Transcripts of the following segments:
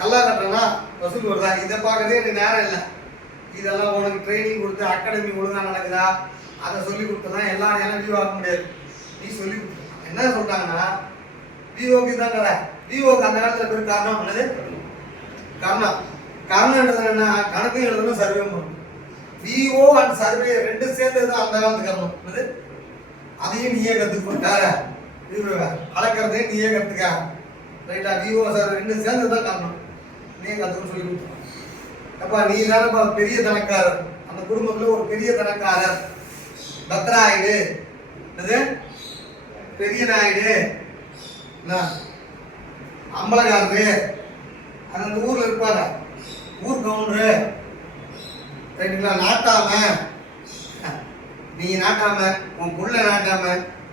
கல்லா கட்டுறேன்னா வசூல் வருதா? இதை பார்க்கறதே எனக்கு நேரம் இல்லை. இதெல்லாம் உனக்கு ட்ரைனிங் கொடுத்து அகாடமி ஒழுங்காக நடக்குதா? அதை சொல்லி கொடுத்தா எல்லாரும் எல்லாம் வியூ ஆக முடியாது. நீ சொல்லி கொடுத்து என்ன சொல்றாங்கன்னா விவோக்கு தான் கடை விவோக்கு அந்த காலத்தில் பேர் காரணம் என்னது? கர்ணம் கர்ணன்றது என்ன? கணக்கு எழுதணும் சர்வே பண்ணணும். விஓ அண்ட் சர்வே ரெண்டு சேர்ந்தது தான் அந்த காலத்து கர்ணம். என்னது? அதையும் நீயே கத்துக்கோ. யார அளக்கிறதையும் நீயே கற்றுக்க ரைட்டா விஓ சார் ரெண்டு சேர்ந்தது தான் காரணம். நீ கத்துக்கணும் சொல்லி கொடுத்துருவோம் அப்பா நீ தானப்பா பெரிய தனக்காரர். அந்த குடும்பத்தில் ஒரு பெரிய தனக்காரர். பத்ராயுடு. அது பெரிய நாயுடு என்ன? அம்பலகாரரு. அந்த ஊரில் இருப்பார் ஊர் கவுண்டரு. ரைட்டுங்களா நாட்டாம. நீ நாட்டாம உன் புள்ள நாட்டாம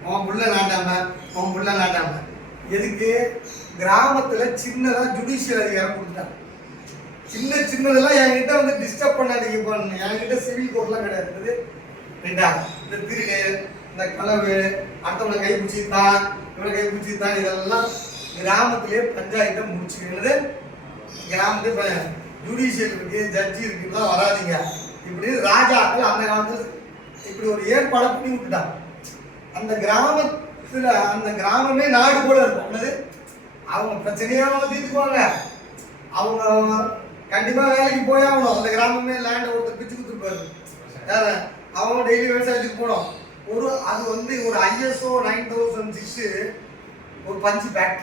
உன் புள்ள நாட்டாம உன் புள்ள நாட்டாம. எதுக்கு? கிராமத்தில் சின்னதாக ஜுடிஷியல் அதிகாரம் கொடுத்துட்டாங்க சின்ன சின்னதெல்லாம் என்கிட்ட வந்து டிஸ்டர்ப் பண்ணாதீங்க பண்ணு என்கிட்ட சிவில் கோர்ட்லாம் கிடையாது. ரெண்டா இந்த திருடு இந்த களவு அடுத்தவனை கைப்பிடிச்சி தான் இவனை கைப்பிடிச்சி தான் இதெல்லாம் கிராமத்திலே பஞ்சாயத்தை முடிச்சுக்கிறது கிராமத்து ஜுடிஷியல் இருக்கு ஜட்ஜி இருக்குலாம் வராதீங்க. இப்படி ராஜாக்கள் அந்த காலத்தில் இப்படி ஒரு ஏற்பாடை பண்ணி விட்டுட்டாங்க. அந்த சில அந்த கிராமமே நாடு போல இருக்கும். என்னது? அவங்க பிரச்சனையாக அவங்க தீர்த்துக்குவாங்க அவங்க கண்டிப்பாக வேலைக்கு போய் ஆகணும் அந்த கிராமமே லேண்டை ஒருத்தர் பிச்சு கொடுத்துருப்பாரு வேற அவங்க டெய்லி விவசாயத்துக்கு போனோம். ஒரு அது வந்து ஒரு ஐஎஸ்ஓ நைன் தௌசண்ட் சிக்ஸ் ஒரு பஞ்சு பேக்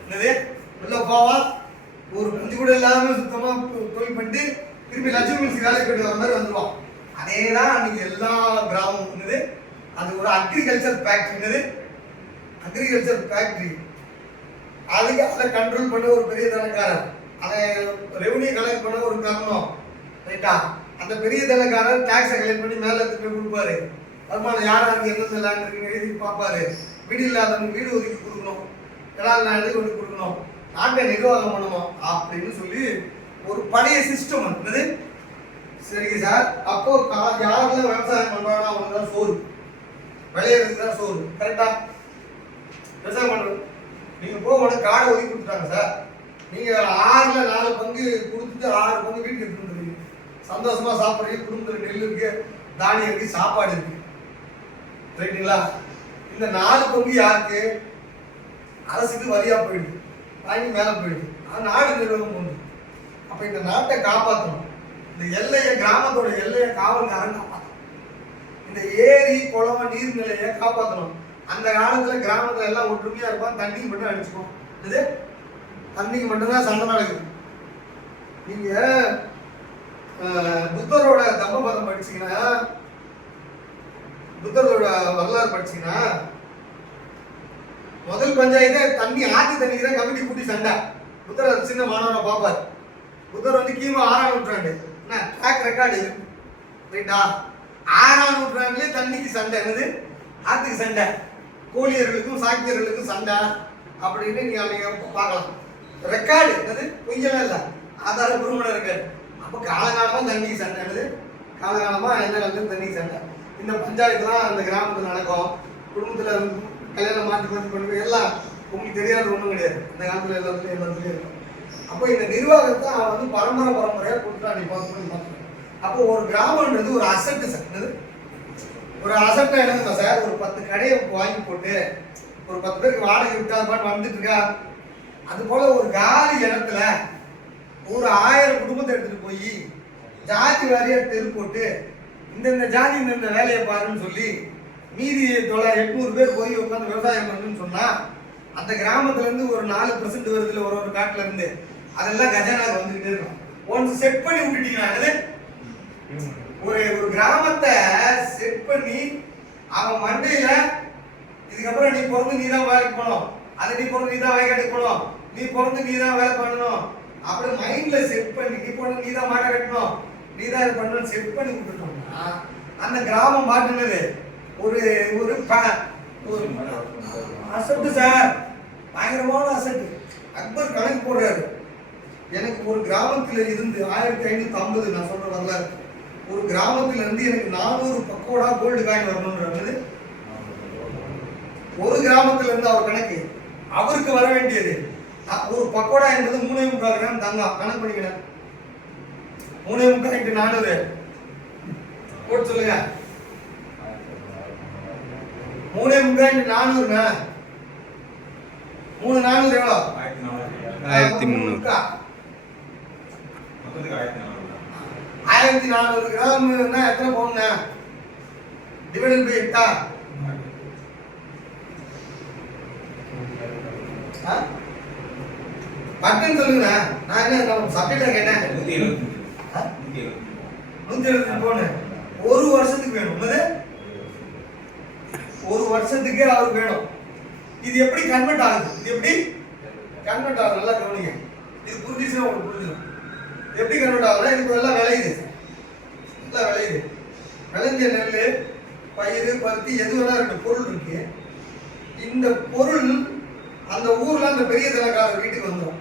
என்னது? உள்ள போவா? ஒரு பஞ்சு கூட இல்லாம சுத்தமா தொழில் பண்ணிட்டு திரும்பி லட்சுமி வேலைக்கு போயிட்டு வர மாதிரி வந்துருவான். அதே தான் அன்னைக்கு எல்லா கிராமம் இருந்தது அது ஒரு அக்ரிகல்ச்சர் ஃபேக்ட்ரினது அக்ரிகல்ச்சர் ஃபேக்ட்ரி அதுக்கு அதை கண்ட்ரோல் பண்ண ஒரு பெரிய தனக்காரர். அதை ரெவன்யூ கலெக்ட் பண்ண ஒரு காரணம். ரைட்டா அந்த பெரிய தனக்காரர் டேக்ஸை கலெக்ட் பண்ணி மேலே எடுத்துட்டு போய் கொடுப்பாரு. வருமானம் யார் யாருக்கு எந்தெந்த லேண்ட் இருக்குன்னு எழுதி பார்ப்பாரு. வீடு இல்லாதவங்க வீடு ஒதுக்கி கொடுக்கணும். இடம் லேண்டு ஒதுக்கி கொடுக்கணும். நாட்டை நிர்வாகம் பண்ணணும் அப்படின்னு சொல்லி ஒரு பழைய சிஸ்டம் என்னது? சரிங்க சார் அப்போ யாரெல்லாம் விவசாயம் பண்றானோ அவங்க தான் சோறு. விளையிறதுக்கு தான் சோறு. கரெக்டாக நீங்க உடனே காடை ஒதுக்கி கொடுத்துட்டாங்க சார் நீங்கள் ஆறில் நாலு பங்கு கொடுத்துட்டு ஆறு பங்கு வீட்டுக்கு எடுத்துட்டு வந்துருக்கீங்க சந்தோஷமாக சாப்பிடுறீங்க குடும்பத்துல நெல் இருக்கு தானியம் இருக்கு சாப்பாடு இருக்கு. ரைட்டுங்களா இந்த நாலு பங்கு யாருக்கு? அரசுக்கு வரியாக போயிடுது. வாங்கி மேலே போயிடுது. அது நாடு நிர்வாகம் ஒன்று அப்போ இந்த நாட்டை காப்பாற்றணும் இந்த எல்லையை கிராமத்தோட எல்லையை காவல்காரன் காப்பாற்றணும் இந்த ஏரி குளம் நீர்நிலையை காப்பாற்றணும் அந்த காலத்துல கிராமத்துல எல்லாம் ஒற்றுமையா இருப்பான் தண்ணிக்கு மட்டும் அடிச்சுப்போம். இது தண்ணிக்கு மட்டும்தான் சண்டை நடக்குது. நீங்க புத்தரோட தம்மபதம் படிச்சீங்கன்னா புத்தரோட வரலாறு படிச்சீங்கன்னா முதல் பஞ்சாயத்து தண்ணி ஆத்தி தண்ணிக்கு தான் கமிட்டி கூட்டி சண்டை. புத்தர் சின்ன மாணவனை பார்ப்பார். புத்தர் வந்து கீமு ஆறாம் நூற்றாண்டு. என்ன? ட்ராக் ரெக்கார்டு ரைட்டா ஆறாம் நூற்றாண்டுலேயே தண்ணிக்கு சண்டை. என்னது? ஆத்துக்கு சண்டை. கோழியர்களுக்கும் சாக்கியர்களுக்கும் சண்டை அப்படின்னு நீங்க நீங்க பார்க்கலாம். ரெக்கார்டு என்னது? பொய்யெல்லாம் இல்லை. ஆதாரபூர்வமான ரெக்கார்டு அப்போ காலகாலமாக தண்ணிக்கு சண்டை. என்னது? காலகாலமாக என்ன காலத்துல தண்ணிக்கு சண்டை. இந்த பஞ்சாயத்துலாம் அந்த கிராமத்தில் நடக்கும். குடும்பத்தில் கல்யாணம் மாற்றி மாற்றி பண்ணி எல்லாம் உங்களுக்கு தெரியாத ஒன்றும் கிடையாது. இந்த காலத்தில் எல்லாத்துலேயும் எல்லாத்துலேயும் இருக்கும். அப்போ இந்த நிர்வாகத்தை அவன் வந்து பரம்பரை பரம்பரையாக கொடுத்துட்டான். நீ பார்த்து பண்ணி பார்த்து அப்போ ஒரு கிராமன்றது ஒரு அசட்டு சார் என்னது? ஒரு அசட்டை என்னதுமா சார். ஒரு பத்து கடையை வாங்கி போட்டு ஒரு பத்து பேருக்கு வாடகை விட்டா அது பாட்டு வந்துட்டு இருக்கா? அது போல ஒரு காலி இடத்துல ஒரு ஆயிரம் குடும்பத்தை எடுத்துட்டு போய் ஜாதி வாரியா தெரு போட்டு இந்தந்த ஜாதி இந்தந்த வேலையை பாருன்னு சொல்லி மீதி தொள்ளாயிரம் எட்நூறு பேர் போய் உட்காந்து விவசாயம் பண்ணணும்னு சொன்னா அந்த கிராமத்துல இருந்து ஒரு நாலு பர்சன்ட் வருதுல ஒரு ஒரு காட்டுல இருந்து அதெல்லாம் கஜானாக்கு வந்துகிட்டே இருக்கும். ஒன்ஸ் செட் பண்ணி விட்டுட்டீங்கன்னா? ஒரு ஒரு கிராமத்தை செட் பண்ணி அவன் மண்டையில இதுக்கப்புறம் நீ பிறந்து நீ தான் வேலைக்கு போகணும். அது நீ பிறந்து நீ தான் வயக்காட்டுக்கு போகணும் நீ பிறந்து நீ தான் வேலை பண்ணணும். அப்படி மைண்ட்ல செட் பண்ணி நீ பிறந்து நீ தான் மாட்டை கட்டணும். நீ தான் இது பண்ணணும் செட் பண்ணி விட்டுட்டோம்னா அந்த கிராமம் மாட்டினது ஒரு ஒரு ஒரு அசட்டு சார். பயங்கரமான அசட்டு. அக்பர் கணக்கு போடுறாரு. எனக்கு ஒரு கிராமத்தில் இருந்து ஆயிரத்தி ஐநூத்தி ஐம்பது நான் சொல்ற வரலாறு. ஒரு கிராமத்துல இருந்து எனக்கு நானூறு பக்கோடா கோல்டு காயின் வரணும்ன்றது ஒரு கிராமத்துல இருந்து அவர் கணக்கு. அவருக்கு வர வேண்டியது. ஒரு பக்கோடா என்பது மூணே முக்கால் கிராம் தங்கம் கணக்கு பண்ணிக்கிறேன் மூணே முக்கால் இன்ட்டு நானூறு. போட்டு சொல்லுங்க. மூணே முக்கால் இன்ட்டு நானூறுண்ணா? மூணு நானூறு எவ்வளோ? ஆயிரத்தி நானூறு. ஆயிரத்தி முந்நூறு. ஆயிரத்தி நானூறு தான். கிராம்னா எத்தனை பவுன்ண்ணா டிவைடட் பை எட்டா? ஆ? பட்டுன்னு சொல்லுங்கண்ணா. நான் என்ன சப்ஜெக்டாக கேட்டேன் நூத்தி எழுபத்தஞ்சு. ஆ? எழுபத்தஞ்சு. நூத்தி பவுன் ஒரு வருஷத்துக்கு வேணும். என்னது? ஒரு வருஷத்துக்கு அவருக்கு வேணும். இது எப்படி கன்வெர்ட் ஆகுது? இது எப்படி? கன்வெர்ட் ஆகுது. நல்லா கவனிங்க. இது புரிஞ்சிச்சுன்னா உங்களுக்கு புரிஞ்சிடும். எப்படி கன்வெர்ட் ஆகுதுன்னா இதுக்கு நல்லா விளையுது. நல்லா விளையுது. விளைஞ்ச நெல் பயிர் பருத்தி எது வேணா இருக்கு பொருள் இருக்கு. இந்த பொருள் அந்த ஊர்ல அந்த பெரிய தினக்காரர் வீட்டுக்கு வந்துடும்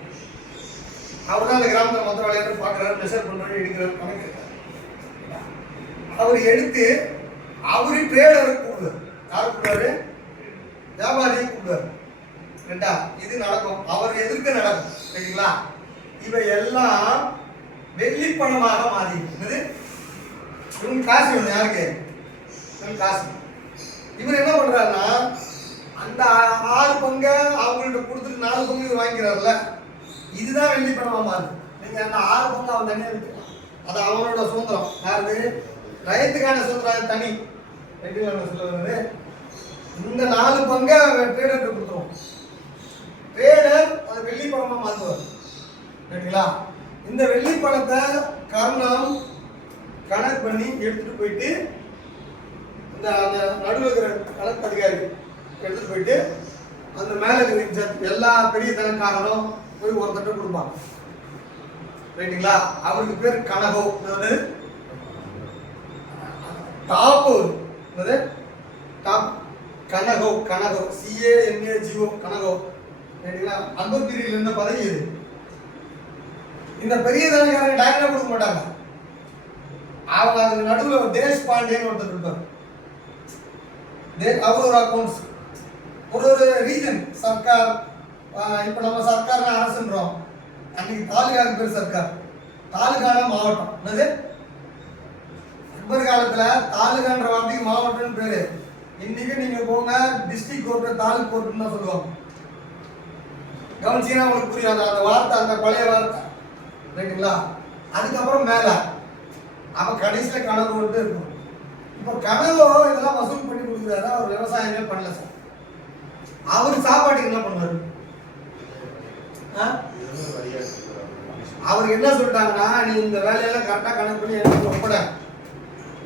அவர் தான் அந்த கிராமத்தில் மொத்த விளையாட்டு பார்க்குறாரு மெஷர் பண்ணுறாரு எடுக்கிறாரு கணக்கு அவர் எடுத்து அவரு ட்ரேடரை கூப்பிடுவார். யார் கூப்பிடுவாரு? வியாபாரியை கூப்பிடுவார். ரெண்டா இது நடக்கும். அவர் எதிர்க்க நடக்கும். சரிங்களா? இவை எல்லாம் வெள்ளி பணமாக மாறி என்னது? இவங்க காசு வேணும் யாருக்கு? இவங்க காசு. இவர் என்ன பண்ணுறாருன்னா அந்த ஆறு பங்கை அவங்கள்ட்ட கொடுத்துட்டு நாலு பங்கு இவர் வாங்கிக்கிறாருல்ல இதுதான் வெள்ளி பணமாக மாறுது. நீங்கள் அந்த ஆறு பங்கு அவன் தனியாக விட்டுக்கலாம் அது அவனோட சுதந்திரம். யாரு ரயத்துக்கான சுதந்திரம் அது தனி. நான் சொல்லுவது இந்த நாலு பங்கை ட்ரேடர்கிட்ட கொடுத்துருவோம். ட்ரேடர் அது வெள்ளி பணமாக மாற்றுவார் சரிங்களா இந்த வெள்ளி பணத்தை கர்ணம் கணக்கு பண்ணி எடுத்துட்டு போயிட்டு இந்த அந்த நடுவில் இருக்கிற கணக்கு அதிகாரி எடுத்துட்டு போயிட்டு அந்த மேலே இருக்கிற இன்சார்ஜ் எல்லா பெரிய தனக்காரரும் போய் ஒருத்தட்ட கொடுப்பாங்க. ரைட்டுங்களா? அவருக்கு பேர் கனகோ. என்னது? டாப்பு என்னது? டாப் கனகோ கனகோ. C A N A G O கனகோ. ரைட்டுங்களா? அந்த பிரிவில் இருந்த பதவி இது. இந்த பெரிய தனக்காரங்க டைரக்டாக கொடுக்க மாட்டாங்க. அவங்க அதுக்கு நடுவில் ஒரு தேஷ் பாண்டேன்னு ஒருத்தர் இருப்பார். தே- அவர் ஒரு அக்கௌண்ட்ஸ் ஒரு ஒரு ரீஜன் சர்க்கார் இப்போ நம்ம சர்க்கார்னா அரசுன்றோம். அன்னைக்கு தாலுகாவுக்கு பேர் சர்க்கார். தாலுகானா மாவட்டம். என்னது? அக்பர் காலத்தில் தாலுகான்ற வார்த்தைக்கு மாவட்டம்னு பேர். இன்னைக்கு நீங்கள் போங்க டிஸ்ட்ரிக்ட் கோர்ட்டு தாலுக் கோர்ட்டுன்னு தான் சொல்லுவாங்க. கவனிச்சிங்கன்னா உங்களுக்கு புரியும். அந்த அந்த வார்த்தை அந்த பழைய வார்த்தை. ரைட்டுங்களா அதுக்கப்புறம் மேலே. அப்போ கடைசியில் கனவு வந்துட்டு இருக்கும். இப்போ கனவோ இதெல்லாம் வசூல் பண்ணி கொடுக்குறாரு? அவர் விவசாயமே பண்ணல சார். அவர் சாப்பாட்டுக்கு என்ன பண்ணுவாரு? ஆ? அவர் என்ன சொல்லிட்டாங்கன்னா நீ இந்த வேலையெல்லாம் கரெக்டாக கணக்கு பண்ணி எனக்கு ஒப்பட.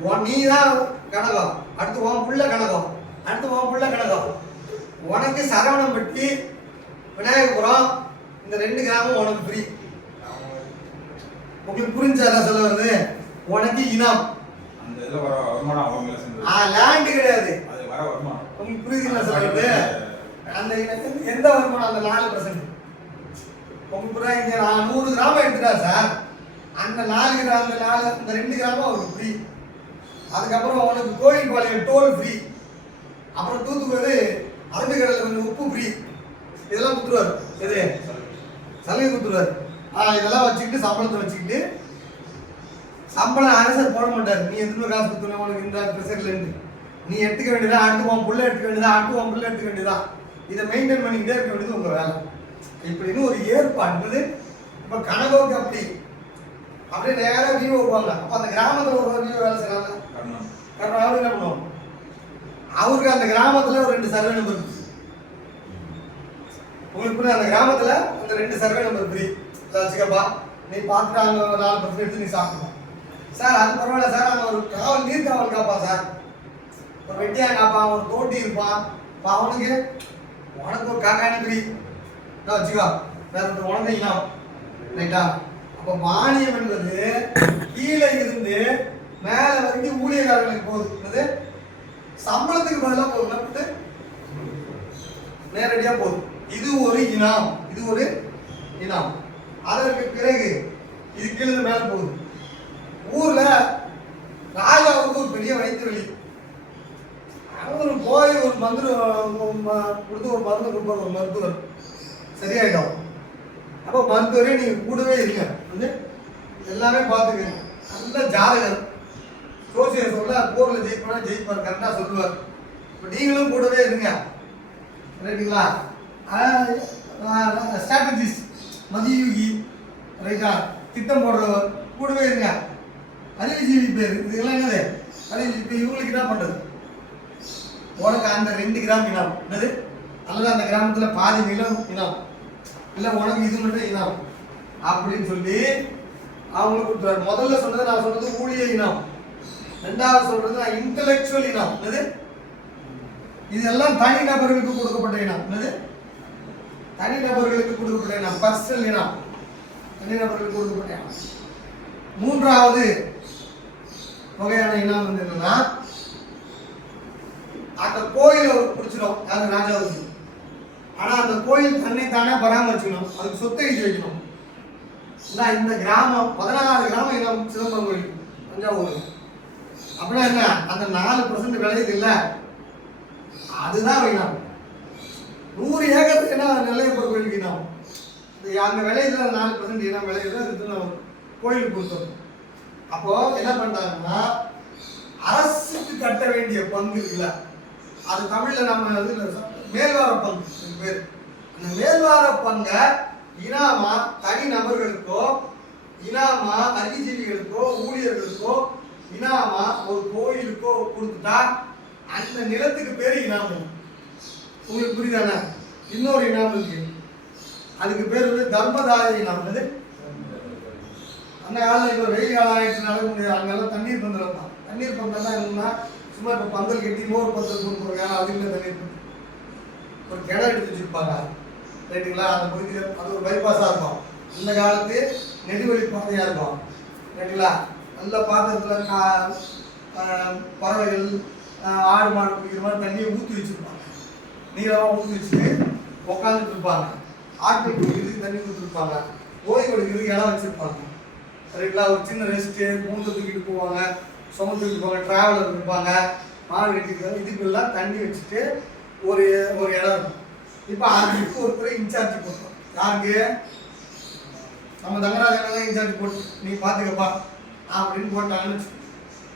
உன் நீ தான் கணக்கம் அடுத்து உன் புள்ள கணக்கம் அடுத்து உன் புள்ள கணக்கம் உனக்கு சரவணம் பட்டி விநாயகபுரம் இந்த ரெண்டு கிராமம் உனக்கு ஃப்ரீ உங்களுக்கு புரிஞ்சாரா சொல்ல வருது உனக்கு இனம். அந்த இதுல வர வருமானம் அவங்க மேல சேர்ந்தது. ஆ லேண்டு கிடையாது. அது வர வருமானம். உங்களுக்கு புரியுதுங்களா சொல்றது? அந்த இனத்துக்கு எந்த வருமானம்? அந்த நாலு பர்சன்ட் உங்களுக்கு புரியுதா இங்க நான் நூறு கிராமம் எடுத்துட்டா சார் அந்த நாலு கிராம் அந்த நாலு அந்த ரெண்டு கிராமம் அவருக்கு ஃப்ரீ அதுக்கப்புறம் உனக்கு கோயில் பாளையம் டோல் ஃப்ரீ அப்புறம் தூத்துக்குடி அரபிக்கடலில் கொஞ்சம் உப்பு ஃப்ரீ இதெல்லாம் கொடுத்துருவாரு. எது சலுகை கொடுத்துருவாரு. ஆ இதெல்லாம் வச்சுக்கிட்டு சம்பளத்தை வச்சுக்கிட்டு சம்பளம் அரசர் போட மாட்டார். நீ எதுவுமே காசு கொடுத்தோம் உனக்கு இந்த ப்ரெஷர் இல்லைன்னு நீ எடுத்துக்க வேண்டியதா? அடுத்து உன் புள்ள எடுத்துக்க வேண்டியதா? அடுத்து உன் புள்ள எடுத்துக்க வேண்டியதா? இதை மெயின்டைன் பண்ணிக்கிட்டே இருக்க வேண்டியது உங்க வேலை. இப்படின்னு ஒரு ஏற்பாடு. இப்போ கனகோக்கு அப்படி. அப்படியே நேரா வியூ வைப்பாங்க அப்போ அந்த கிராமத்தில் ஒரு வியூ வேலை செய்யறாங்க காரணம் அவர் என்ன பண்ணுவோம் அவருக்கு அந்த கிராமத்துல ஒரு ரெண்டு சர்வே நம்பர் இருக்கு. உங்களுக்கு? அந்த கிராமத்துல அந்த ரெண்டு சர்வே நம்பர் ஃப்ரீ வச்சுக்கப்பா நீ பார்த்துட்டு அங்க ஒரு நாலு பர்சன்ட் எடுத்து நீ சாப்பிடணும். சார் அது பரவாயில்ல சார். அவன் ஒரு காவல் நீர் காவல் காப்பா சார். ஒரு வெட்டியா காப்பான் ஒரு தோட்டி இருப்பான். இப்போ அவனுக்கு உனக்கு ஒரு காக்கானி ஃப்ரீ நான் வச்சுக்கோ. வேற ஒரு உணர்ந்தீங்களா? ரைட்டா? அப்போ மானியம் என்பது கீழே இருந்து மேலே வரைக்கும் ஊழியக்காரர்களுக்கு போகுது. என்னது? சம்பளத்துக்கு பதிலாக போகுது. நேரடியாக போகுது? இது ஒரு இனாம். இது ஒரு இனாம். அதற்கு பிறகு இது கீழே மேலே போகுது. ஊர்ல ராஜாவுக்கு ஒரு பெரிய வயிற்று வலி அவர் போய் ஒரு மருந்து கொடுத்து ஒரு மருந்து கொடுப்பார் ஒரு மருத்துவர். சரியாயிடும். அப்போ மருத்துவரே நீங்கள் கூடவே இருங்க. வந்து எல்லாமே பார்த்துக்கங்க. நல்ல ஜாதகர். ஜோசியர் சொல்ல போரில் ஜெயிப்பானா ஜெயிப்பார் கரெக்டாக சொல்லுவார். இப்போ நீங்களும் கூடவே இருங்க. ரைட்டுங்களா ஸ்ட்ராட்டஜிஸ்ட் மதியுகி ரைட்டா திட்டம் போடுறவர் கூடவே இருங்க. அறிவுஜீவி பேர் இதெல்லாம் என்னது? அறிவு இப்போ இவங்களுக்கு என்ன பண்ணுறது உனக்கு அந்த ரெண்டு கிராம் இனம். என்னது? அல்லது அந்த கிராமத்தில் பாதி நிலம் இனம். இல்லை உனக்கு இது மட்டும் இனம். அப்படின்னு சொல்லி அவங்களுக்கு முதல்ல சொன்னது நான் சொன்னது ஊழிய இனம். ரெண்டாவது சொல்றது நான் இன்டலெக்சுவல் இனம். என்னது? இதெல்லாம் தனி நபர்களுக்கு கொடுக்கப்பட்ட இனம். என்னது? தனி நபர்களுக்கு கொடுக்கப்பட்ட இனம். பர்சனல் இனம். தனி நபர்களுக்கு கொடுக்கப்பட்ட இனம். மூன்றாவது வகையான இனம் வந்து என்னன்னா அந்த கோயிலை ஒரு பிடிச்சிடும் யாரு? ராஜாவுக்கு. ஆனா அந்த கோயில் தன்னை தானே பராமரிச்சுக்கணும் அதுக்கு சொத்தை எழுதி வைக்கணும். நான் இந்த கிராமம் பதினாறு கிராமம் இனம் சிதம்பரம் கோயில் தஞ்சாவூர். அப்படின்னா என்ன? அந்த நாலு பர்சன்ட் விளையுது இல்ல? அதுதான் இனம். நூறு ஏக்கருக்கு என்ன நெல்லையப்பர் கோயிலுக்கு இனம்? அந்த விளையுது நாலு பர்சன்ட் இனம் விளையுது அது நான் கோயிலுக்கு கொடுத்தோம். அப்போ என்ன பண்றாங்கன்னா அரசுக்கு கட்ட வேண்டிய பங்கு இல்லை. அது தமிழ்ல நம்ம இதுல மேல்வார பங்கு பேர். அந்த மேல்வார பங்கை இனாமா தனி நபர்களுக்கோ இனாமா அறிவுஜீவிகளுக்கோ ஊழியர்களுக்கோ இனாமா ஒரு கோயிலுக்கோ கொடுத்துட்டா அந்த நிலத்துக்கு பேர் இனாமம் உங்களுக்கு புரியுதானே? இன்னொரு இனாம் இருக்கு. அதுக்கு பேர் வந்து தர்மதாய இனாம். அந்த காலத்தில் இப்போ வெயில் காலம் ஆயிடுச்சு நடக்க முடியாது. அங்கெல்லாம் தண்ணீர் பந்தல் தான் தண்ணீர் பந்தல் தான் என்னன்னா சும்மா இப்போ பந்தல் கட்டி மோர் பந்தல் கொடுக்குறாங்க அதுக்குள்ள தண்ணீர் பந்தல். ஒரு கிணறு எடுத்து வச்சுருப்பாங்க ரைட்டுங்களா அந்த பகுதியில் அது ஒரு பைபாஸாக இருக்கும். இந்த காலத்து நெடுவழி பாதையாக இருக்கும். ரைட்டுங்களா நல்ல பாத்திரத்தில் கா பறவைகள் ஆடு மாடு குடிக்கிற மாதிரி தண்ணியை ஊற்றி வச்சிருப்பாங்க. நீளமாக ஊற்றி வச்சுட்டு உட்காந்துட்டு இருப்பாங்க. ஆட்கள் குடிக்கிறதுக்கு தண்ணி கொடுத்துருப்பாங்க ஓய்வு எடுக்கிறதுக்கு இடம் வச்சிருப்பாங்க. ரைட்டுங்களா ஒரு சின்ன ரெஸ்ட்டு மூணு தூக்கிட்டு போவாங்க சுமந்து தூக்கிட்டு போவாங்க ட்ராவலர் இருப்பாங்க மாடு கட்டிருக்காங்க இதுக்கெல்லாம் தண்ணி வச்சுட்டு ஒரு ஒரு இடம் இருக்கும். இப்போ அதுக்கு ஒருத்தர் இன்சார்ஜ் போட்டோம். யாருக்கு? நம்ம தங்கராஜன் இன்சார்ஜ் போட்டு நீ பார்த்துக்கப்பா அப்படின்னு போட்டாங்கன்னு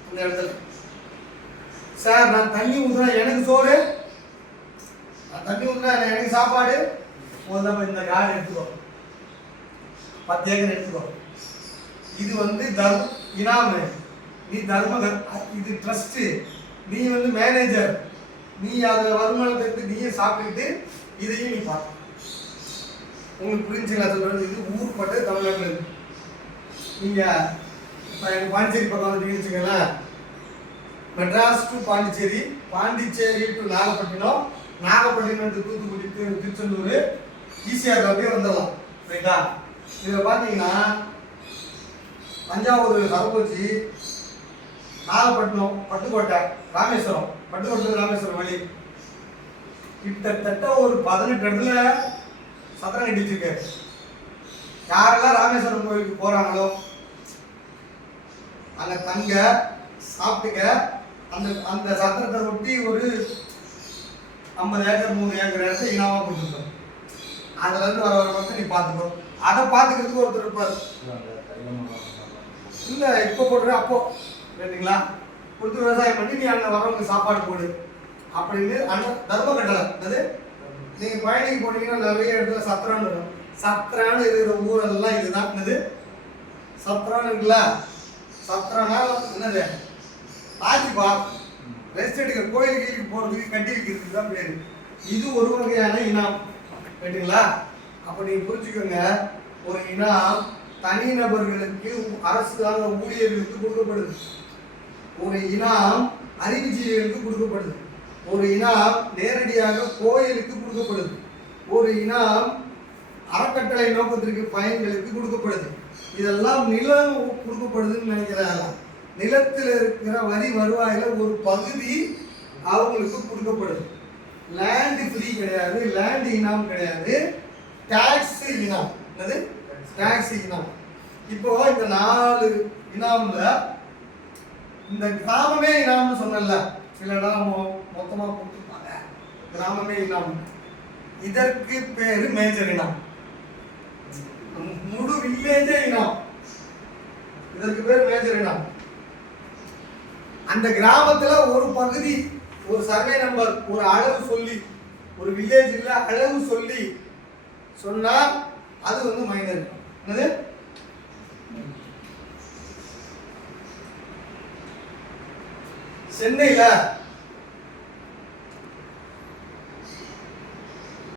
அந்த இடத்துல. சார் நான் தண்ணி ஊற்றுறேன் எனக்கு சோறு. நான் தண்ணி ஊற்றுறேன் எனக்கு சாப்பாடு. முதல்ல இந்த காடு எடுத்துக்கோ. பத்து ஏக்கர் எடுத்துக்கோ. இது வந்து தர்ம இனாமு. நீ தர்ம இது ட்ரஸ்ட்டு நீ வந்து மேனேஜர் நீ அதில் வருமானத்தை எடுத்து நீயே சாப்பிட்டுக்கிட்டு இதையும் நீ பார்க்க உங்களுக்கு புரிஞ்சுங்களா சொல்கிறது இது ஊர்பட்டு தமிழ்நாட்டில். இருக்கு நீங்கள் இப்போ எனக்கு பாண்டிச்சேரி பக்கம் வந்து வச்சுக்கோங்களேன் Madras to Pondicherry Pondicherry to Nagapattinam Nagapattinam to Thoothukudi Tiruchendur ஈஸியாக அப்படியே வந்துடலாம். ரைட்டா இதில் பார்த்தீங்கன்னா தஞ்சாவூர் சரபூச்சி நாகப்பட்டினம் பட்டுக்கோட்டை ராமேஸ்வரம் பட்டுக்கோட்டை ராமேஸ்வரம் வழி. கிட்டத்தட்ட ஒரு பதினெட்டு இடத்துல சத்திரம் கட்டிச்சிருக்கு. யாரெல்லாம் ராமேஸ்வரம் கோயிலுக்கு போகிறாங்களோ அங்கே தங்க சாப்பிட்டுக்க அந்த அந்த சத்திரத்தை ஒட்டி ஒரு ஐம்பது ஏக்கர் மூணு ஏக்கர் இடத்த இனாமா கொடுத்துருக்கோம். அதுலேருந்து வர வர மட்டும் நீ பார்த்துக்கோ. அதை பார்த்துக்கிறதுக்கு ஒருத்தர் இருப்பார். இல்லை இப்போ போடுற அப்போ. ரைட்டுங்களா கொடுத்து விவசாயம் பண்ணி நீ அங்கே வரவங்க சாப்பாடு போடு. அப்படின்னு அந்த தர்ம கட்டளை. அது நீங்கள் பயணிக்கு போனீங்கன்னா நிறைய இடத்துல சத்திரம் இருக்கும் சத்திரான்னு இருக்கிற ஊரெல்லாம் இதுதான். என்னது? சத்திரம்னு இருக்குல்ல? சத்திரம்னா என்னது? ஆஜிபா ரெஸ்ட் எடுக்க கோயில் போகிறதுக்கு கட்டி வைக்கிறதுக்கு தான் பேர். இது ஒரு வகையான இனம். ரைட்டுங்களா அப்போ நீங்கள் புரிஞ்சுக்கோங்க. ஒரு இனம் தனிநபர்களுக்கு அரசாங்க ஊழியர்களுக்கு கொடுக்கப்படுது. ஒரு இனம் அறிவுஜீவிகளுக்கு கொடுக்கப்படுது. ஒரு இனம் நேரடியாக கோயிலுக்கு கொடுக்கப்படுது. ஒரு இனம் அறக்கட்டளை நோக்கத்திற்கு பயன்களுக்கு கொடுக்கப்படுது. இதெல்லாம் நிலம் கொடுக்கப்படுதுன்னு நினைக்கிறாங்க நிலத்தில் இருக்கிற வரி வருவாயில் ஒரு பகுதி அவங்களுக்கு கொடுக்கப்படுது. லேண்டு ஃப்ரீ கிடையாது லேண்டு இனாம் கிடையாது. டேக்ஸு இனாம். என்னது? டாக்ஸ் இனம் இப்போ இந்த நாலு இனாம்ல இந்த கிராமமே இனாம்னு சொன்னல சில இடம் மொத்தமாக கொடுத்துருப்பாங்க. கிராமமே இனாம். இதற்கு பேர் மேஜர் இனம். முழு வில்லேஜே இனம். இதற்கு பேர் மேஜர் இனம். அந்த கிராமத்தில் ஒரு பகுதி ஒரு சர்வே நம்பர் ஒரு அளவு சொல்லி ஒரு வில்லேஜ் அளவு சொல்லி சொன்னால் அது வந்து மைனர் என்னது? சென்னையில்?